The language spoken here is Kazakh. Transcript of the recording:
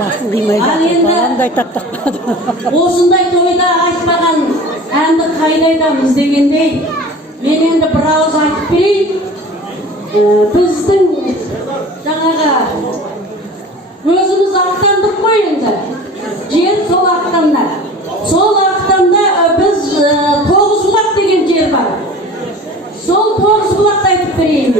баласын қимай жатыр, баламдай таттақпады. Осындай тойда айтпаған әнді қайда айтамыз дегендей, мен енді бір ауыз айтып берейін. Біздің жаңаға өзіміз ақтандық қой енді. Жер сол ақтамда. Сол ақтамда біз Тоғызбұлақ деген жер бар. Сол Тоғызбұлақты айтып берейін.